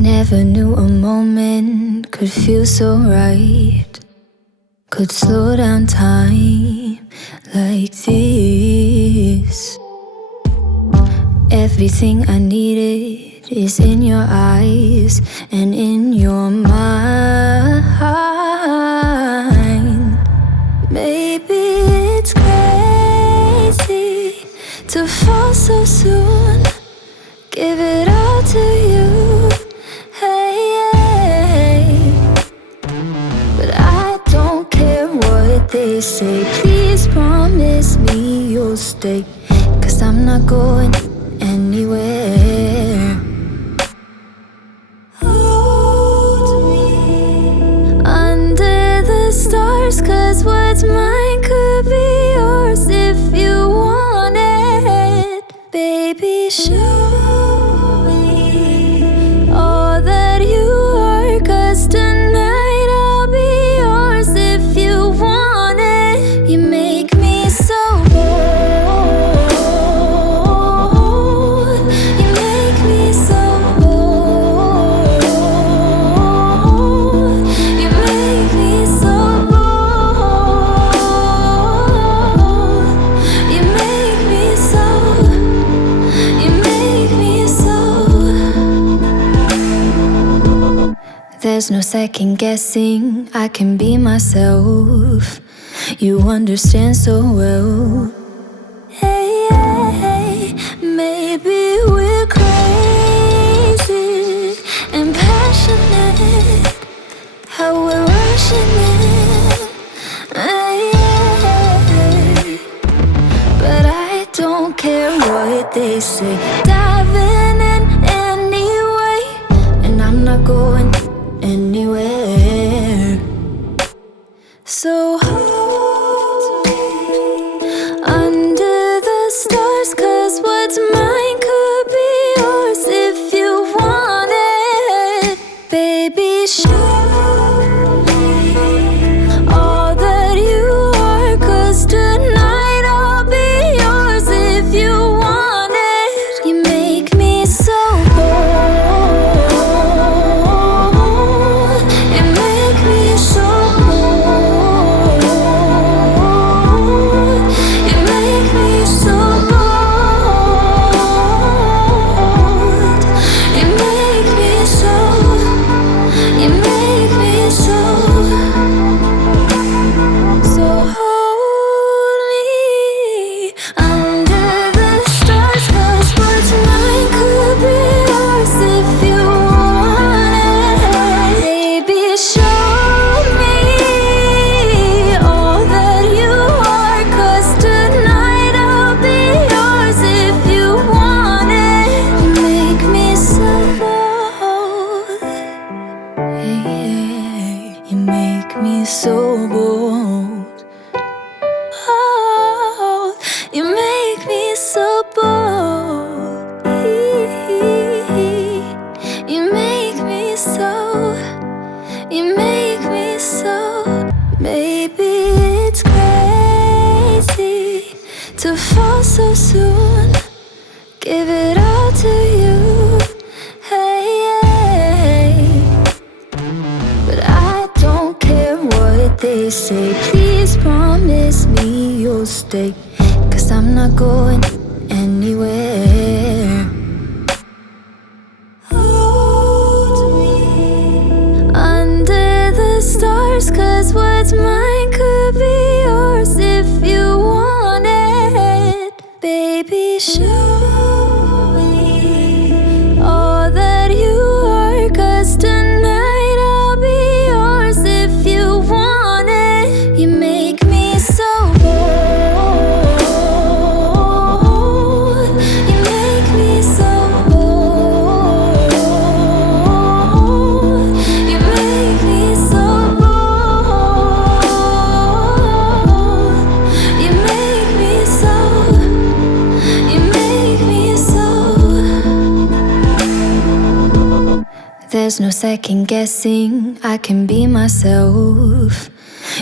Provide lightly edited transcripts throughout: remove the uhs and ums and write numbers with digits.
Never knew a moment could feel so right, could slow down time like this. Everything I needed is in your eyes and in your mind. Maybe it's crazy to fall so soon, give it all to you, hey. But I don't care what they say, please promise me you'll stay, 'cause I'm not going anywhere. Hold me under the stars, 'cause what's mine could be yours if you want it. Baby, show me all that you are, 'cause tonight I'll be yours if you want it. You make me so bold, you make me so bold, you make me so bold, you make me so, you make me so. There's no second guessing, I can be myself. You understand so well. Hey, hey, maybe we're crazy and passionate, how we're rushing in. Hey, hey, but I don't care what they say. Diving in anyway, and I'm not going anywhere. So hold me under the stars, 'cause what's mine could be yours if you want it. Baby, show me all that you are, 'cause tonight I'll be yours if you want it. You make me so bold, you make me so bold, you make me so bold, you make me so, you make me so. So hold me under the stars, 'cause what's mine could be yours if you want it. Baby, show me all that you are, 'cause tonight I'll be yours if you want it. You make me so bold, hey, hey. You make me so bold. Oh, you make me so bold. You make me so, you make me so. Maybe it's crazy to fall so soon, give it all to you, hey, hey. But I don't care what they say, please promise me you'll stay, 'cause I'm not going anywhere. Hold me under the stars, 'cause what's mine could be yours if you want it. Baby, show me all that you are, 'cause tonight I'll be yours if you want it. You make me so bold, you make me so bold, you make me so bold, you make me so, you make me so. There's no second guessing, I can be myself.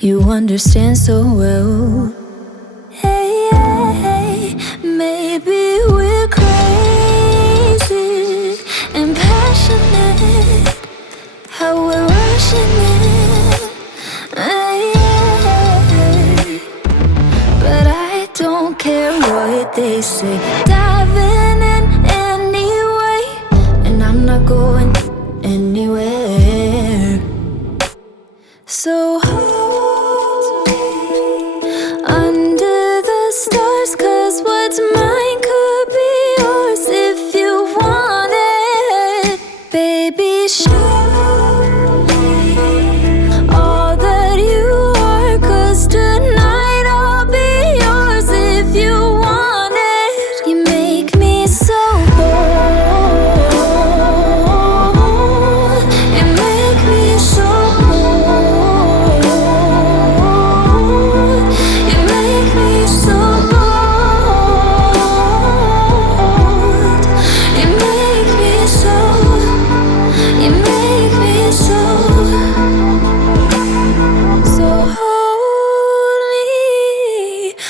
You understand so well. Hey, hey, maybe we're crazy and passionate, say, diving in anyway, and I'm not going anywhere. So hold me under the stars, 'cause what's mine could be yours if you want it. Baby, show me all that you are, 'cause tonight I'll be yours if you want it. You make me so bold. You make me so bold. You make me so bold. You make me so. You make me so. So hold me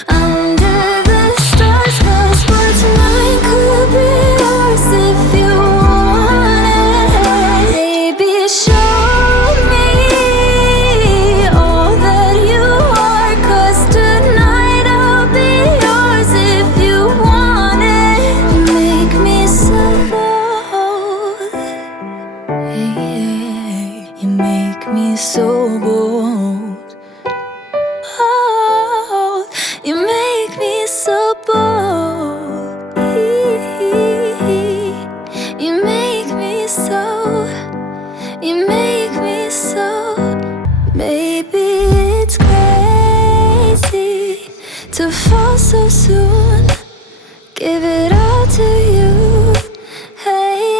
under the stars, 'cause what's mine could be yours if you want it. Baby, show me all that you are, 'cause tonight I'll be yours if you want it. You make me so bold. You make me so bold. Oh, you make me so bold. You make me so. You make me so. Maybe it's crazy to fall so soon. Give it all to you. Hey.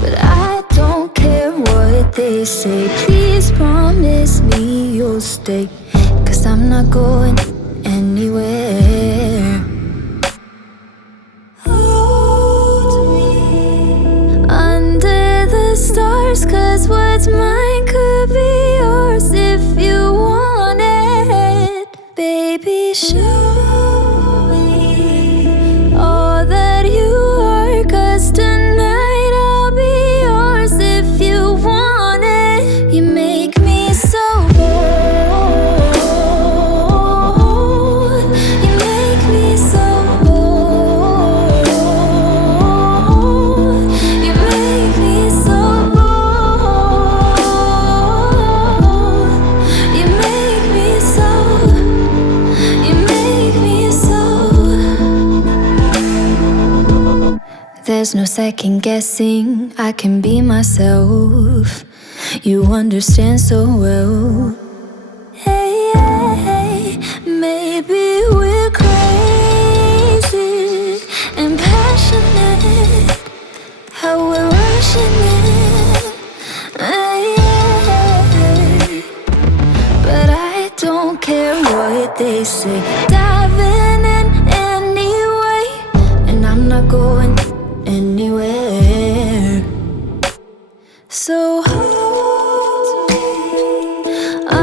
But I don't care what they say. Please promise me you'll stay, 'cause I'm not going anywhere. Hold me under the stars, 'cause what's mine could be yours if you want it. Baby, show me all that you are, 'cause tonight I'll be yours if you want it. You make me so bold. You make me so bold. You make me so bold. You make me so. You make me so. There's no second guessing, I can be myself. You understand so well. Hey, hey, maybe we're crazy and passionate, how we're rushing in. Hey, hey, but I don't care what they say. Diving in anyway, and I'm not going anywhere. So hold me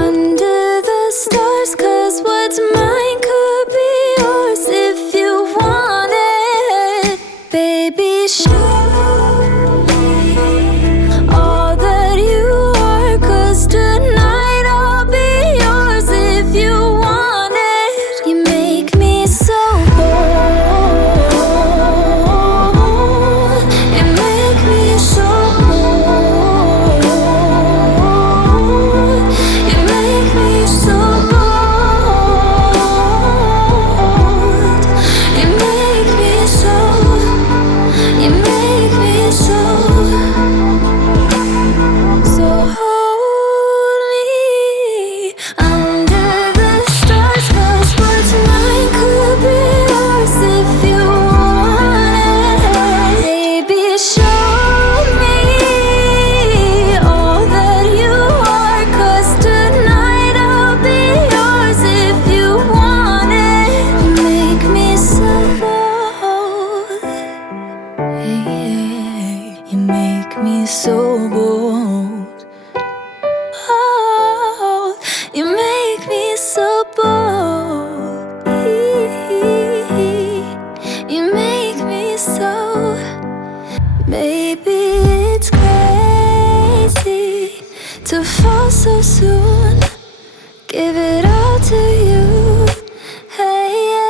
under the stars, 'cause what's mine could be yours if you want it. Baby, show me all that you are, 'cause tonight I'll be yours if you want it. You make me so bold. You make me so bold. You make me so bold. You make me so. You make me so. So hold me under the stars, 'cause what's mine could be yours if you want it. Baby, show me all that you are, 'cause tonight I'll be yours if you want it. You make me so bold. You make me so bold. Oh, you make me so bold. You make me so. Maybe it's crazy to fall so soon. Give it all to you. Hey, yeah.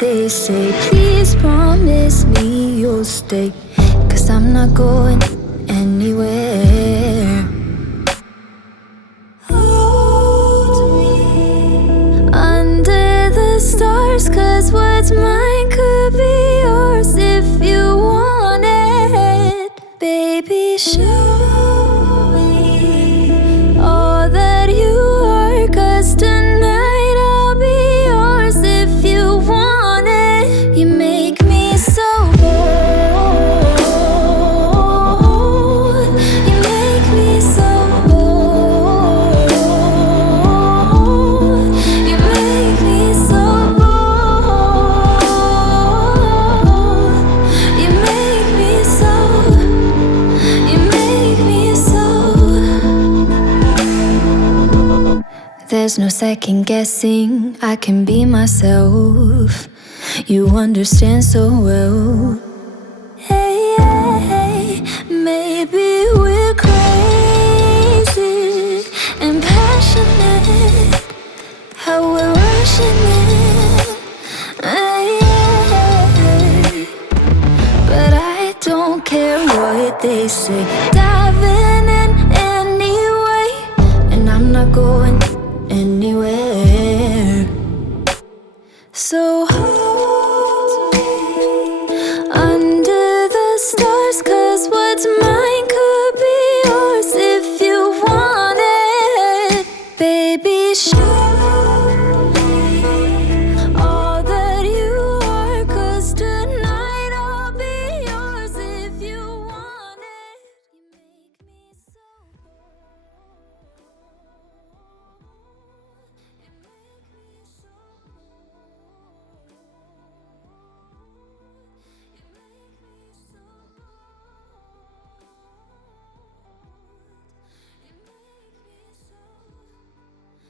they say. Please promise me you'll stay, 'cause I'm not going anywhere. Hold me under the stars, 'cause what's mine could be yours if you want it. Baby, show me all that you are, 'cause tonight I'll be yours if you want it. You make me so bold. You make me so bold. You make me so bold. You make me so. You make me so. There's no second guessing, I can be myself. You understand so well. Hey, hey, maybe we're crazy and passionate, how we're rushing it. Hey, hey, but I don't care what they say. Dive in